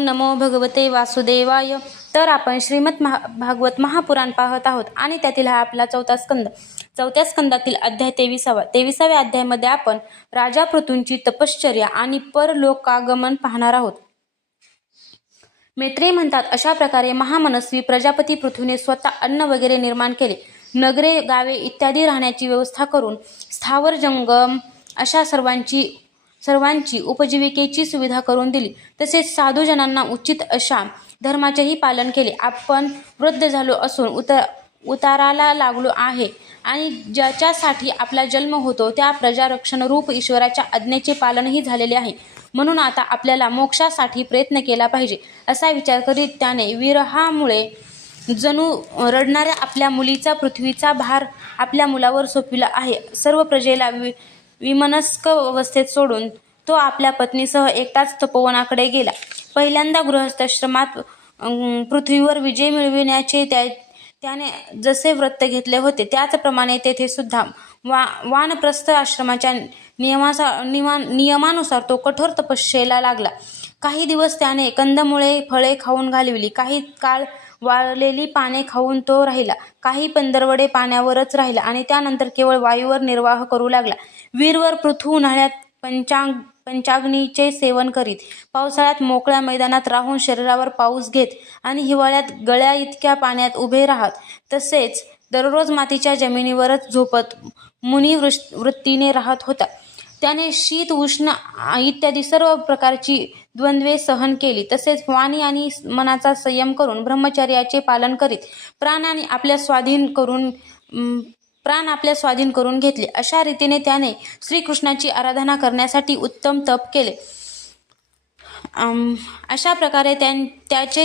नमो भगवते वासुदेवाय. तर आपण श्रीमद महा भागवत महापुराण पाहत आहोत आणि त्यातील हा आपला चौथा स्कंद. चौथ्या स्कंदातील अध्याय तेविसावा. तेविसाव्या अध्यायामध्ये आपण राजा पृथूंची तपश्चर्या आणि परलोकागमन पाहणार आहोत. मेत्रे म्हणतात अशा प्रकारे महामनस्वी प्रजापती पृथ्वीने स्वतः अन्न वगैरे निर्माण केले. नगरे गावे इत्यादी राहण्याची व्यवस्था करून स्थावर जंगम अशा सर्वांची सर्वांची उपजीविकेची सुविधा करून दिली. तसेच साधूजनांना उचित अशा धर्माचेही पालन केले. आपण वृद्ध झालो असून उतर उताराला लागलो आहे आणि ज्याच्यासाठी आपला जन्म होतो त्या प्रजारक्षण रूप ईश्वराच्या आज्ञेचे पालनही झालेले आहे. म्हणून आता आपल्याला मोक्षासाठी प्रयत्न केला पाहिजे असा विचार करीत त्याने विरहामुळे जणू रडणाऱ्या आपल्या मुलीचा पृथ्वीचा भार आपल्या मुलावर सोपविला आहे. सर्व प्रजेला वि विमनस्क अवस्थेत सोडून तो आपल्या पत्नीसह एकटाच तपोवनाकडे गेला. पहिल्यांदा गृहस्थाश्रमात पृथ्वीवर विजय मिळविण्याचे त्या त्याने जसे व्रत घेतले होते त्याचप्रमाणे तेथे सुद्धा वा वानप्रस्थ आश्रमाच्या नियमासा नियमा नियमानुसार तो कठोर तपश्चेला लागला. काही दिवस त्याने कंदमुळे फळे खाऊन घालविली. काही काळ वाळलेली पाने खाऊन तो राहिला. काही पंधरवडे पाण्यावरच राहिला आणि त्यानंतर केवळ वायूवर निर्वाह करू लागला. वीरवर पृथ्वी उन्हाळ्यात पंचांग पंचाग्नीचे सेवन करीत पावसाळ्यात मोकळ्या मैदानात राहून शरीरावर पाऊस घेत आणि हिवाळ्यात गळ्या इतक्या पाण्यात उभे राहत तसेच दररोज मातीच्या जमिनीवरच झोपत मुनी वृष- वृत्तीने राहत होता. त्याने शीत उष्ण इत्यादी सर्व प्रकारची द्वंद्वे सहन केली. तसेच वाणी आणि मनाचा संयम करून ब्रह्मचर्याचे पालन करीत प्राणाने आपल्या स्वाधीन करून प्राण आपल्या स्वाधीन करून घेतले. अशा रीतीने त्याने श्रीकृष्णाची आराधना करण्यासाठी उत्तम तप केले. अशा प्रकारे त्यां त्याचे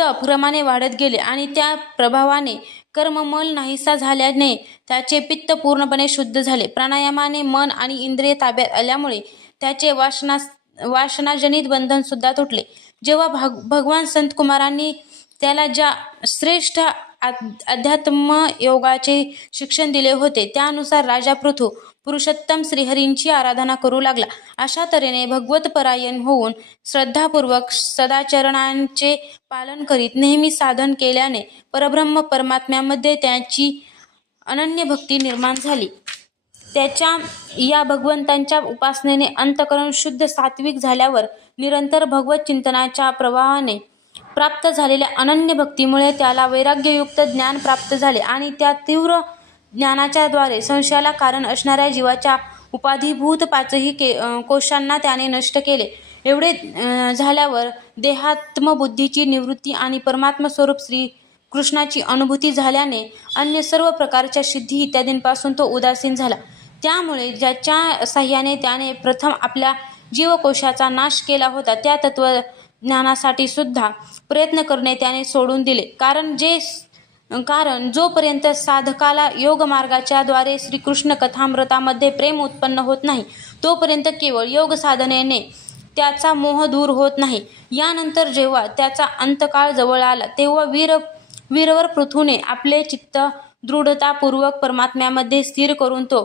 तप क्रमाने वाढत गेले आणि त्या प्रभावाने कर्ममल नाहीसा झाल्याने त्याचे पित्त पूर्णपणे शुद्ध झाले. प्राणायामाने मन आणि इंद्रिय ताब्यात आल्यामुळे त्याचे वासना वासनाजनित बंधन सुद्धा तुटले. जेव्हा भग भगवान संतकुमारांनी त्याला ज्या श्रेष्ठ आद- अध्यात्म योगाचे शिक्षण दिले होते त्यानुसार राजा पृथू पुरुषोत्तम श्रीहरींची आराधना करू लागला. अशा तऱ्हेने भगवत परायण होऊन श्रद्धापूर्वक सदाचरणांचे पालन करीत नेहमी साधन केल्याने परब्रह्म परमात्म्यामध्ये त्याची अनन्य भक्ती निर्माण झाली. त्याच्या या भगवंतांच्या उपासनेने अंतकरण शुद्ध सात्विक झाल्यावर निरंतर भगवत चिंतनाच्या प्रवाहाने प्राप्त झालेल्या अनन्य भक्तीमुळे त्याला वैराग्ययुक्त ज्ञान प्राप्त झाले आणि त्या तीव्र ज्ञानाच्या द्वारे संशयाला कारण असणाऱ्या जीवाच्या उपाधिभूत पाचही के कोशांना त्याने नष्ट केले. एवढे झाल्यावर देहात्मबुद्धीची निवृत्ती आणि परमात्मस्वरूप श्री कृष्णाची अनुभूती झाल्याने अन्य सर्व प्रकारच्या सिद्धी इत्यादींपासून तो उदासीन झाला. त्यामुळे ज्याच्या साह्याने त्याने प्रथम आपल्या जीवकोशाचा नाश केला होता त्या तत्वज्ञानासाठी सुद्धा प्रयत्न करणे त्याने सोडून दिले. कारण जे कारण जोपर्यंत साधकाला योग मार्गाच्या द्वारे श्रीकृष्ण कथामृतामध्ये प्रेम उत्पन्न होत नाही तोपर्यंत केवळ योग साधनेने त्याचा मोह दूर होत नाही. यानंतर जेव्हा त्याचा अंतकाळ जवळ आला तेव्हा वीर वीरवर पृथूने आपले चित्त दृढतापूर्वक परमात्म्यामध्ये स्थिर करून तो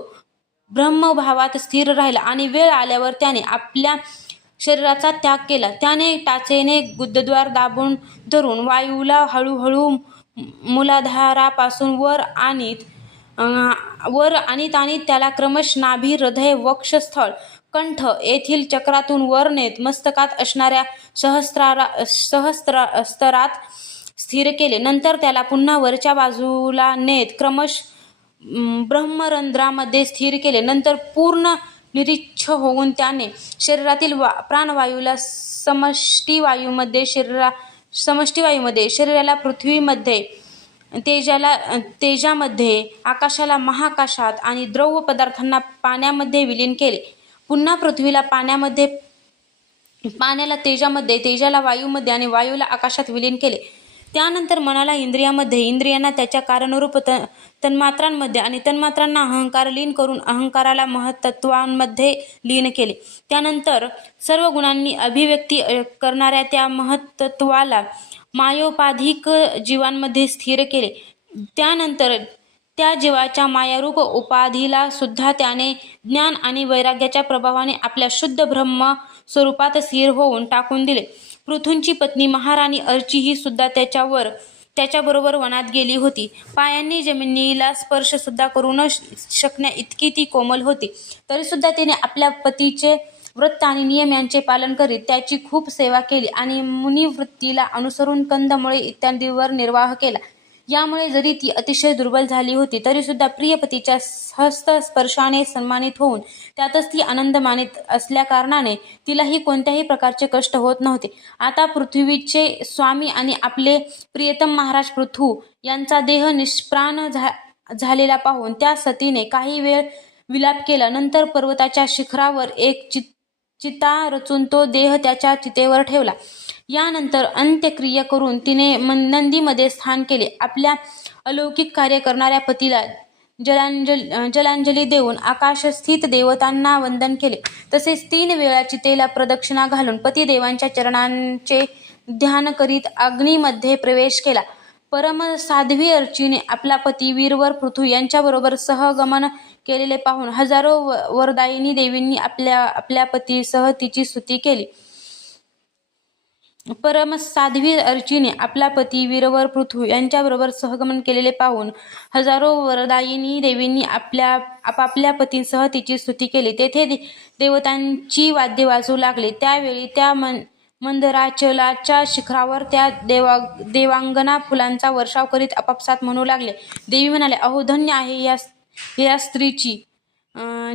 ब्रह्मभावात स्थिर राहिला आणि वेळ आल्यावर त्याने आपल्या शरीराचा त्याग केला. त्याने टाचेने गुद्धद्वार दाबून धरून वायूला हळूहळू मूलाधारापासून वर आणीत वर आणीत आणि त्याला क्रमश नाभी हृदय वक्षस्थळ कंठ येथील चक्रातून वर नेत मस्तकात असणाऱ्या सहस्रारा सहस्त्र स्तरात स्थिर केले. नंतर त्याला पुन्हा वरच्या बाजूला नेत क्रमश ब्रह्मरंध्रामध्ये स्थिर केले. नंतर पूर्ण निरीच्छ होऊन त्याने शरीरातील वा प्राणवायूला समष्टीवायूमध्ये शरीरा समष्टीवायूमध्ये शरीराला पृथ्वीमध्ये तेजाला तेजामध्ये आकाशाला महाकाशात आणि द्रव पदार्थांना पाण्यामध्ये विलीन केले. पुन्हा पृथ्वीला पाण्यामध्ये पाण्याला तेजामध्ये तेजाला वायूमध्ये आणि वायूला आकाशात विलीन केले. त्यानंतर मनाला इंद्रियामध्ये इंद्रियांना त्याच्या कारणरूप त तन्मात्रांमध्ये आणि तन्मात्रांना अहंकार लीन करून अहंकाराला महत्त्वांमध्ये लीन केले. त्यानंतर सर्व गुणांनी अभिव्यक्ती करणाऱ्या त्या महत्त्वाला मायोपाधिक जीवांमध्ये स्थिर केले. त्यानंतर त्या जीवाच्या मायारूप उपाधीला सुद्धा त्याने ज्ञान आणि वैराग्याच्या प्रभावाने आपल्या शुद्ध ब्रह्म स्वरूपात स्थिर होऊन टाकून दिले. पृथूंची पत्नी महाराणी अर्ची ही सुद्धा त्याच्यावर त्याच्याबरोबर वनात गेली होती. पायांनी जमिनीला स्पर्श सुद्धा करू न श- शकण्या इतकी ती कोमल होती. तरीसुद्धा तिने आपल्या पतीचे वृत्त आणि नियम यांचे पालन करीत त्याची खूप सेवा केली आणि मुनिवृत्तीला अनुसरून कंदमुळे इत्यादीवर निर्वाह केला. यामुळे जरी ती अतिशय दुर्बल झाली होती तरीसुद्धा प्रियपतीच्या हस्तस्पर्शाने सन्मानित होऊन त्यातच ती आनंद मानित असल्याकारणाने तिलाही कोणत्याही प्रकारचे कष्ट होत नव्हते. आता पृथ्वीचे स्वामी आणि आपले प्रियतम महाराज पृथू यांचा देह निष्प्राण झा झालेला पाहून त्या सतीने काही वेळ विलाप केला. नंतर पर्वताच्या शिखरावर एक चित चिता रचून तो देह त्याच्या चितेवर ठेवला. यानंतर अंत्यक्रिया करून तिने नंदीमध्ये स्थान केले. आपल्या अलौकिक कार्य करणाऱ्या पतीला जलांजल जलांजली देऊन आकाशस्थित देवतांना वंदन केले. तसेच तीन वेळा चितेला प्रदक्षिणा घालून पतिदेवांच्या चरणांचे ध्यान करीत अग्नीमध्ये प्रवेश केला. परम साध्वी अर्चीने आपला पती वीरवर पृथू यांच्याबरोबर सहगमन केलेले पाहून हजारो व- वरदायिनी देवींनी आपल्या आपल्या पतीसह तिची स्तुती केली. परम साध्वी अर्चीने आपला पती वीरवर पृथू यांच्याबरोबर सहगमन केलेले पाहून हजारो वरदायिनी देवींनी आपल्या आपापल्या पतींसह तिची स्तुती केली. तेथे दे- देवतांची वाद्य वाजू लागली. त्यावेळी त्या मन मंदराचलाच्या शिखरावर त्या देवा देवांगना फुलांचा वर्षाव करीत आपापसात म्हणू लागले. देवी म्हणाले अहो धन्य आहे या या स्त्रीची.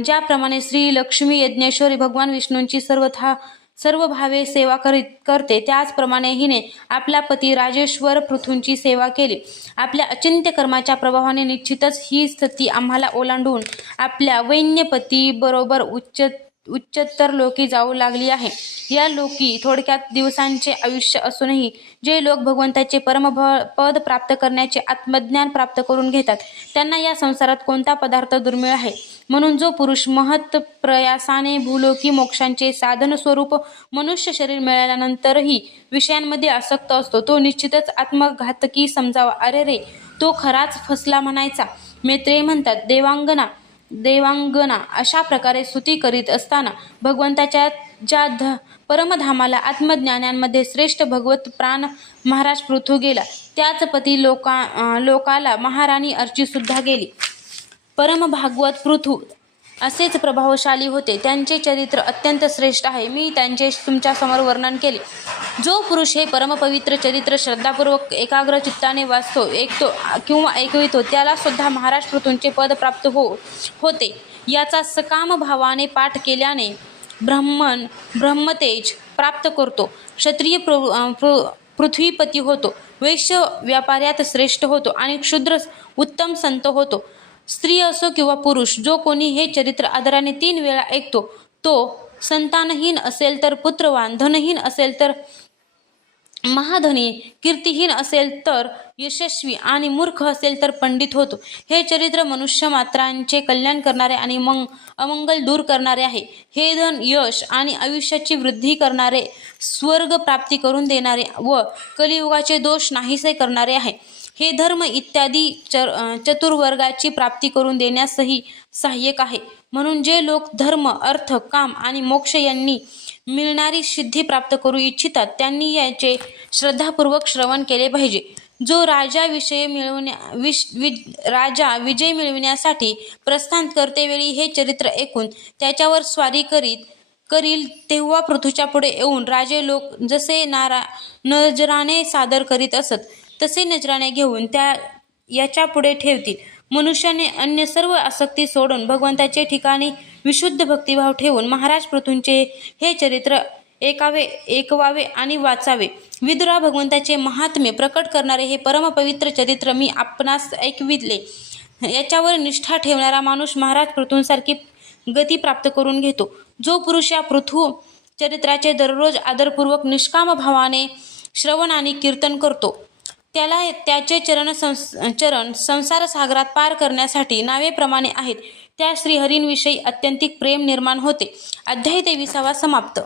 ज्याप्रमाणे श्री लक्ष्मी यज्ञेश्वरी भगवान विष्णूंची सर्वथा सर्व भावे सेवा करीत करते त्याचप्रमाणे हिने आपला पती राजेश्वर पृथूंची सेवा केली. आपल्या अचिंत्य कर्माच्या प्रभावाने निश्चितच ही स्थिती आम्हाला ओलांडून आपल्या वैन्यपती बरोबर उच्च उच्चतर लोकी जाऊ लागली आहे. या लोकी थोडक्यात दिवसांचे आयुष्य असूनही जे लोक भगवंताचे परमभ पद प्राप्त करण्याचे आत्मज्ञान प्राप्त करून घेतात त्यांना या संसारात कोणता पदार्थ दुर्मिळ आहे? म्हणून जो पुरुष महत् प्रयासाने भूलोकी मोक्षांचे साधन स्वरूप मनुष्य शरीर मिळाल्यानंतरही विषयांमध्ये आसक्त असतो तो निश्चितच आत्मघातकी समजावा. अरे रे तो खराच फसला म्हणायचा. मेत्रे म्हणतात देवांगना देवांगना अशा प्रकारे स्तुती करीत असताना भगवंताच्या ज्या ध परमधामाला आत्मज्ञानांमध्ये श्रेष्ठ भगवत प्राण महाराज पृथू गेला त्याच पती लोका लोकाला महाराणी अर्चीसुद्धा गेली. परम भागवत पृथू असेच प्रभावशाली होते. त्यांचे चरित्र अत्यंत श्रेष्ठ आहे. मी त्यांचे तुमच्यासमोर वर्णन केले. जो पुरुष हे परमपवित्र चरित्र श्रद्धापूर्वक एकाग्र चित्ताने वाचतो ऐकतो किंवा ऐकवितो त्यालासुद्धा महाराष्ट्र महाराज पद प्राप्त हो होते. याचा सकाम भावाने पाठ केल्याने ब्रह्मन ब्रह्मतेज प्राप्त करतो. क्षत्रिय प्र प्र- पृथ्वीपती होतो. वैश्य व्यापाऱ्यात श्रेष्ठ होतो आणि क्षुद्र उत्तम संत होतो. स्त्री असो किंवा पुरुष जो कोणी हे चरित्र आदराने तीन वेळा ऐकतो तो संतानहीन असेल तर पुत्रवान धनहीन असेल तर महाधनी कीर्तिहीन असेल तर यशस्वी आणि मूर्ख असेल तर पंडित होतो. हे चरित्र मनुष्य मात्रांचे कल्याण करणारे आणि मग अमंगल दूर करणारे आहे. हे धन यश आणि आयुष्याची वृद्धी करणारे स्वर्ग प्राप्ती करून देणारे व कलियुगाचे दोष नाहीसे करणारे आहे. हे धर्म इत्यादी चर चतुर्वर्गाची प्राप्ती करून देण्यासही सहाय्यक आहे. म्हणून जे लोक धर्म अर्थ काम आणि मोक्ष यांनी मिळणारी सिद्धी प्राप्त करू इच्छितात त्यांनी याचे श्रद्धापूर्वक श्रवण केले पाहिजे. जो राजा विषय मिळवण्या विश वि राजा विजय मिळविण्यासाठी प्रस्थान करतेवेळी हे चरित्र ऐकून त्याच्यावर स्वारी करीत करील तेव्हा पृथ्वीच्या पुढे येऊन राजे लोक जसे नारा नजराने सादर करीत असत तसे नजराने घेऊन त्या याच्यापुढे ठेवतील. मनुष्याने अन्य सर्व आसक्ती सोडून भगवंताचे ठिकाणी विशुद्ध भक्तिभाव ठेवून महाराज पृथूंचे हे चरित्र ऐकावे ऐकवावे आणि वाचावे. विदुरा भगवंताचे महात्म्य प्रकट करणारे हे परमपवित्र चरित्र मी आपणास ऐकविले याच्यावर निष्ठा ठेवणारा माणूस महाराज पृथूंसारखी गती प्राप्त करून घेतो. जो पुरुष या पृथू चरित्राचे दररोज आदरपूर्वक निष्काम भावाने श्रवण आणि कीर्तन करतो त्याला त्याचे चरण संस चरण संसारसागरात पार करण्यासाठी नावेप्रमाणे आहेत. त्या श्रीहरींविषयी अत्यंतिक प्रेम निर्माण होते. अध्याय तेविसावा समाप्त.